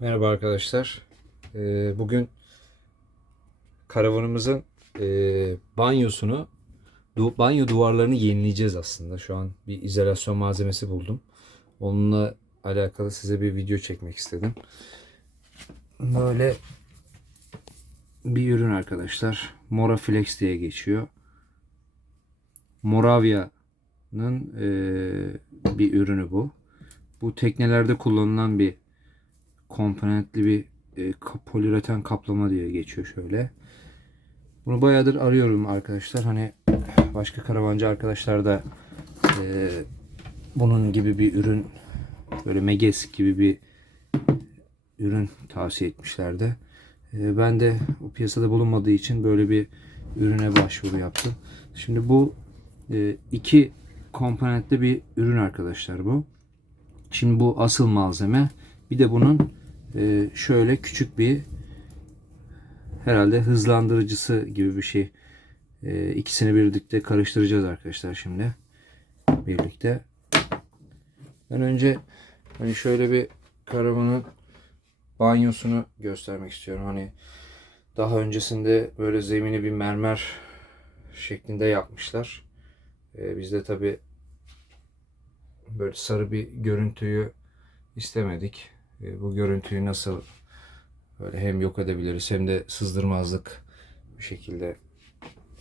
Merhaba arkadaşlar. Ee, bugün karavanımızın e, banyosunu, banyo duvarlarını yenileyeceğiz aslında. Şu an bir izolasyon malzemesi buldum. Onunla alakalı size bir video çekmek istedim. Böyle bir ürün arkadaşlar. Moraflex diye geçiyor. Moravia'nın e, bir ürünü bu. Bu teknelerde kullanılan bir komponentli bir e, poliüreten kaplama diye geçiyor şöyle. Bunu bayağıdır arıyorum arkadaşlar. Hani başka karavancı arkadaşlar da e, bunun gibi bir ürün böyle Meges gibi bir ürün tavsiye etmişlerdi. E, ben de o piyasada bulunmadığı için böyle bir ürüne başvuru yaptım. Şimdi bu e, iki komponentli bir ürün arkadaşlar bu. Şimdi bu asıl malzeme. Bir de bunun e, şöyle küçük bir herhalde hızlandırıcısı gibi bir şey. E, ikisini birlikte karıştıracağız arkadaşlar şimdi. Birlikte. Ben önce hani şöyle bir karavanın banyosunu göstermek istiyorum. Hani daha öncesinde böyle zemini bir mermer şeklinde yapmışlar. E, biz de tabi böyle sarı bir görüntüyü istemedik. E, bu görüntüyü nasıl böyle hem yok edebiliriz hem de sızdırmazlık bir şekilde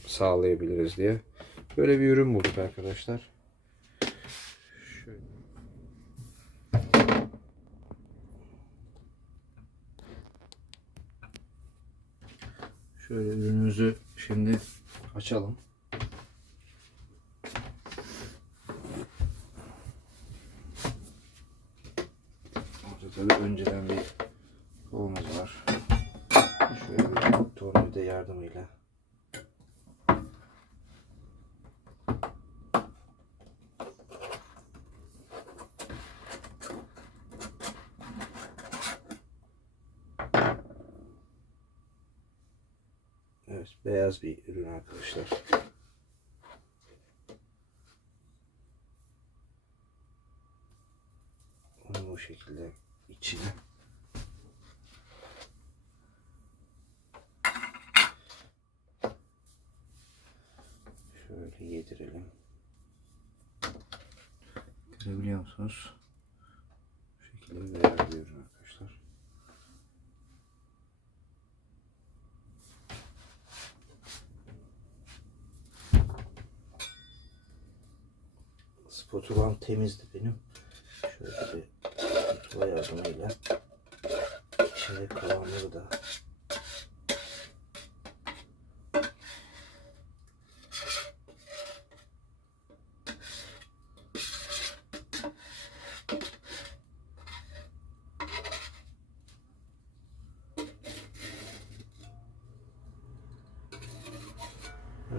sağlayabiliriz diye. Böyle bir ürün bulduk arkadaşlar. Şöyle ürünümüzü şimdi açalım. Burada tabii önceden bir kolumuz var. Şöyle bir tornavida yardımıyla Evet, beyaz bir ürün arkadaşlar. Onu bu şekilde içine şöyle yedirelim. Görebiliyor musunuz? Bu şekilde bir ürün arkadaşlar. Spatulam temizdi benim. Şöyle bir spatula yardımıyla içinde kalanları da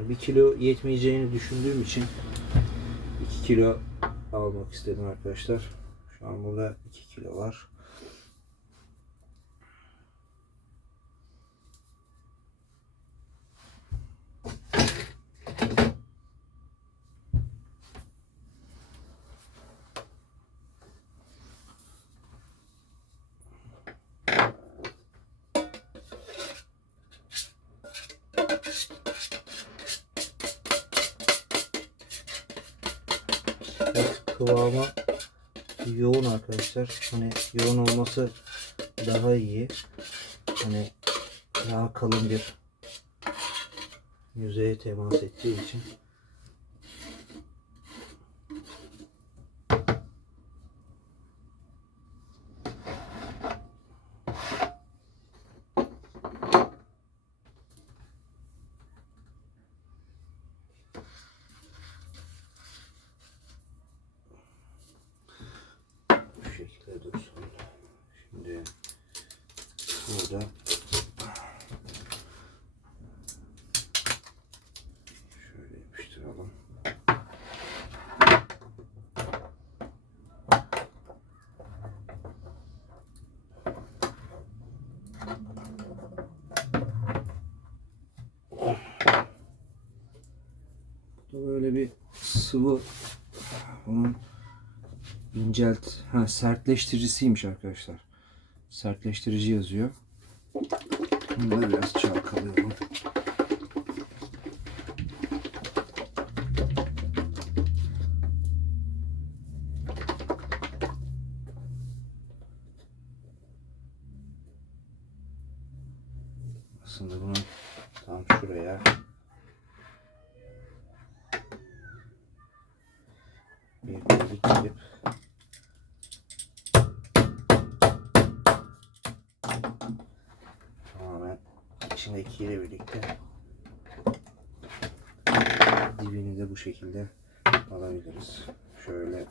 bir kilo yetmeyeceğini düşündüğüm için 2 kilo almak istedim arkadaşlar. Şu an burada 2 kilo var. Evet, kıvamı yoğun arkadaşlar. Hani yoğun olması daha iyi. Hani daha kalın bir yüzeye temas ettiği için. Bu şekilde dursun. Şimdi burada şöyle yapıştıralım. Bu böyle bir sıvı bunun incelt ha sertleştiricisiymiş arkadaşlar. sertleştirici yazıyor. Bunları biraz çalkalayalım. Aslında bunu tam şuraya bir delik gelip tamamen içindekiyle birlikte dibini de bu şekilde alabiliriz. Şöyle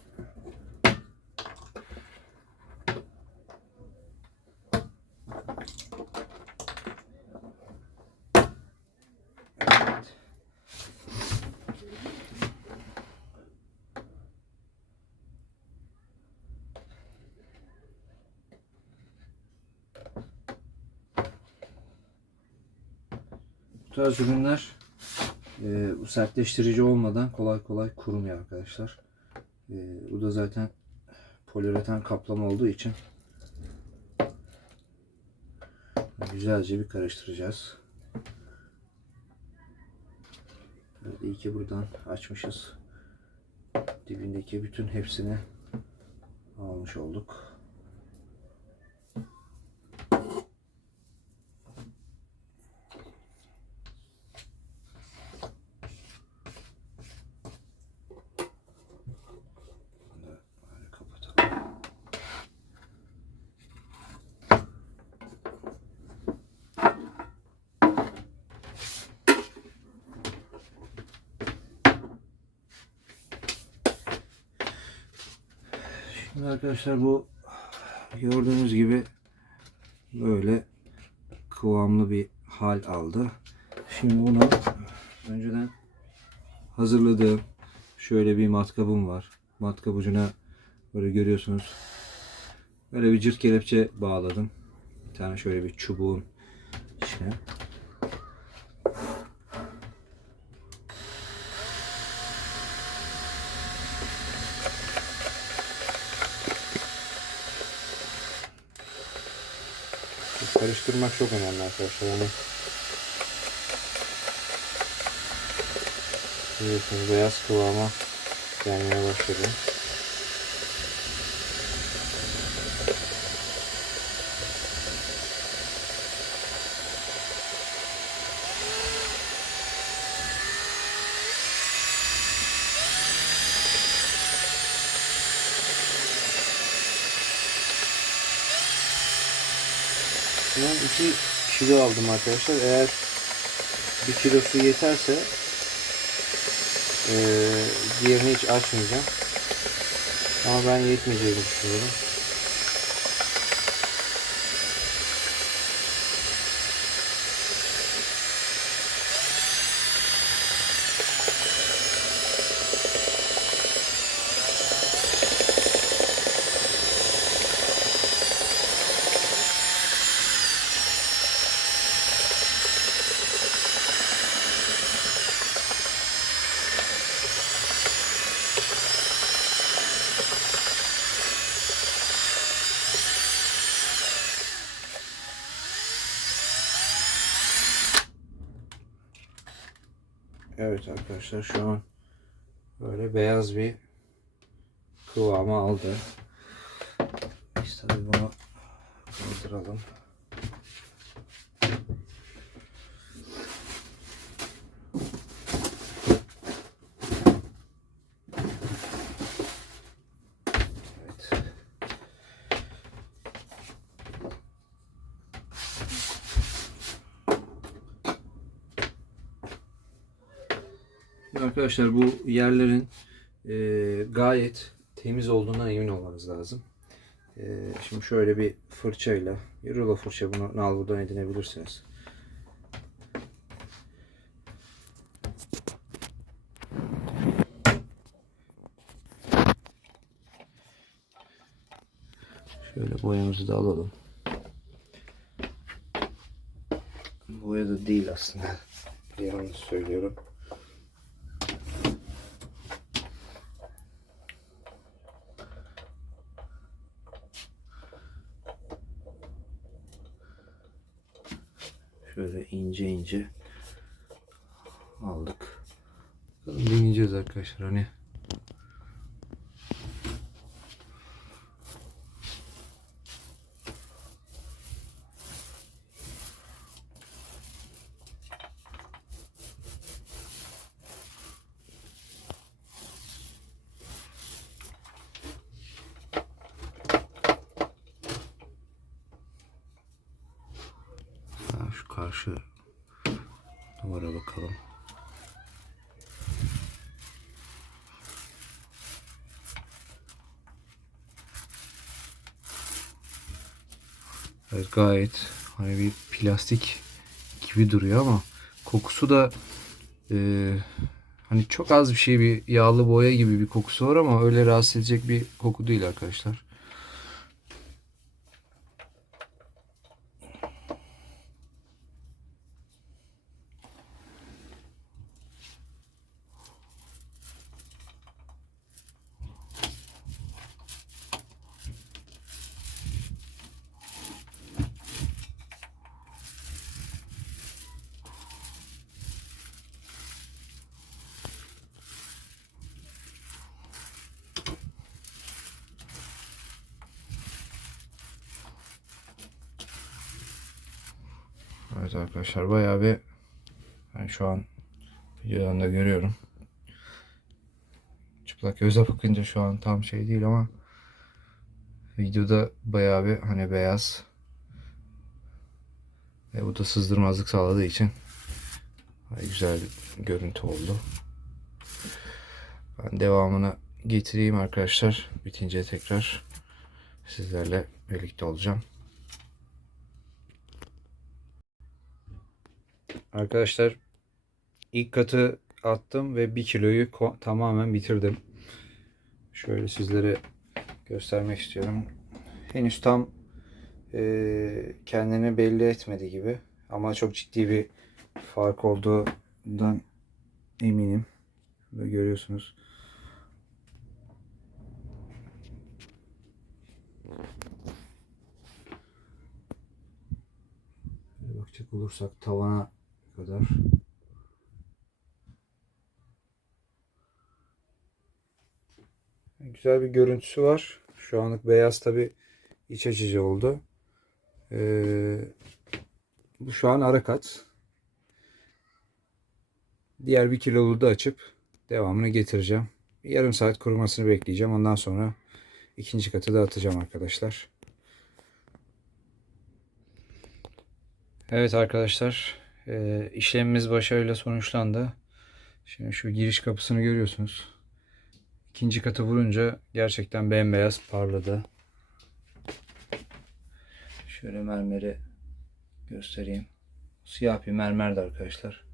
tarz ürünler e, bu sertleştirici olmadan kolay kolay kurumuyor arkadaşlar. E, bu da zaten poliüreten kaplama olduğu için güzelce bir karıştıracağız. Evet, iyi ki buradan açmışız. Dibindeki bütün hepsini almış olduk. Bunu da böyle kapatalım. Şimdi arkadaşlar bu gördüğünüz gibi böyle kıvamlı bir hal aldı. Şimdi bunu önceden hazırladığım şöyle bir matkabım var. Matkap ucuna böyle görüyorsunuz. Böyle bir cırt kelepçe bağladım. Bir tane şöyle bir çubuğun içine. Karıştırmak çok önemli arkadaşlar. Yani biliyorsunuz beyaz kıvama gelmeye başladı. Bundan 2 kilo aldım arkadaşlar. Eğer 1 kilosu yeterse eee diğerini hiç açmayacağım. Ama ben yetmeyeceğini düşünüyorum. Evet arkadaşlar şu an böyle beyaz bir kıvamı aldı. Biz tabii bunu kaldıralım. Evet. Arkadaşlar bu yerlerin e, gayet temiz olduğundan emin olmanız lazım. E, şimdi şöyle bir fırçayla, bir rulo fırça bunu nalburdan edinebilirsiniz. Şöyle boyamızı da alalım. Boya da değil aslında. Yanlış söylüyorum. Şöyle ince ince aldık. Bakalım deneyeceğiz arkadaşlar hani. Ha, şu karşı duvara bakalım. Evet gayet hani bir plastik gibi duruyor ama kokusu da e, hani çok az bir şey bir yağlı boya gibi bir kokusu var ama öyle rahatsız edecek bir koku değil arkadaşlar. Evet arkadaşlar bayağı bir ben şu an videodan da görüyorum. Çıplak göze bakınca şu an tam şey değil ama videoda bayağı bir hani beyaz ve bu da sızdırmazlık sağladığı için güzel görüntü oldu. Ben devamını getireyim arkadaşlar. Bitince tekrar sizlerle birlikte olacağım. Arkadaşlar ilk katı attım ve bir kiloyu ko- tamamen bitirdim. Şöyle sizlere göstermek istiyorum. Henüz tam e, kendini belli etmedi gibi ama çok ciddi bir fark olduğundan eminim. Böyle görüyorsunuz. Bakacak olursak tavana kadar. Güzel bir görüntüsü var. Şu anlık beyaz tabi iç açıcı oldu. Ee, bu şu an ara kat. Diğer bir kilolu da açıp devamını getireceğim. Bir yarım saat kurumasını bekleyeceğim. Ondan sonra ikinci katı da atacağım arkadaşlar. Evet arkadaşlar e, işlemimiz başarıyla sonuçlandı. Şimdi şu giriş kapısını görüyorsunuz. İkinci katı vurunca gerçekten bembeyaz parladı. Şöyle mermeri göstereyim. Siyah bir mermerdi arkadaşlar.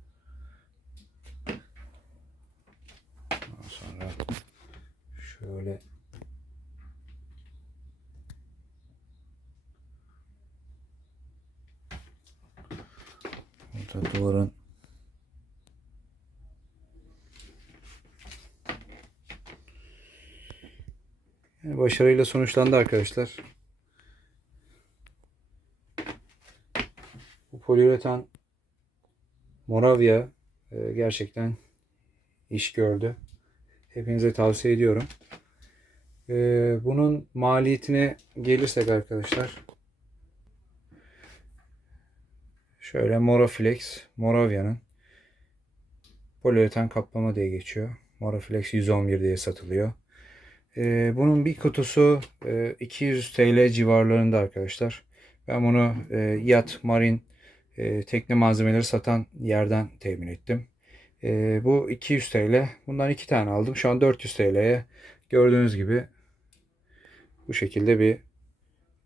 Ondan sonra şöyle Burada duvarın yani başarıyla sonuçlandı arkadaşlar. Bu poliüretan Moravia e, gerçekten iş gördü. Hepinize tavsiye ediyorum. E, bunun maliyetine gelirsek arkadaşlar Şöyle Moraflex, Moravia'nın poliüretan kaplama diye geçiyor. Moraflex 111 diye satılıyor. Ee, bunun bir kutusu e, 200 TL civarlarında arkadaşlar. Ben bunu e, yat, marin, e, tekne malzemeleri satan yerden temin ettim. E, bu 200 TL. Bundan iki tane aldım. Şu an 400 TL'ye gördüğünüz gibi bu şekilde bir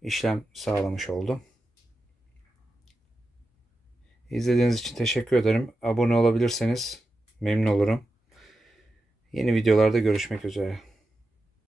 işlem sağlamış oldum. İzlediğiniz için teşekkür ederim. Abone olabilirseniz memnun olurum. Yeni videolarda görüşmek üzere.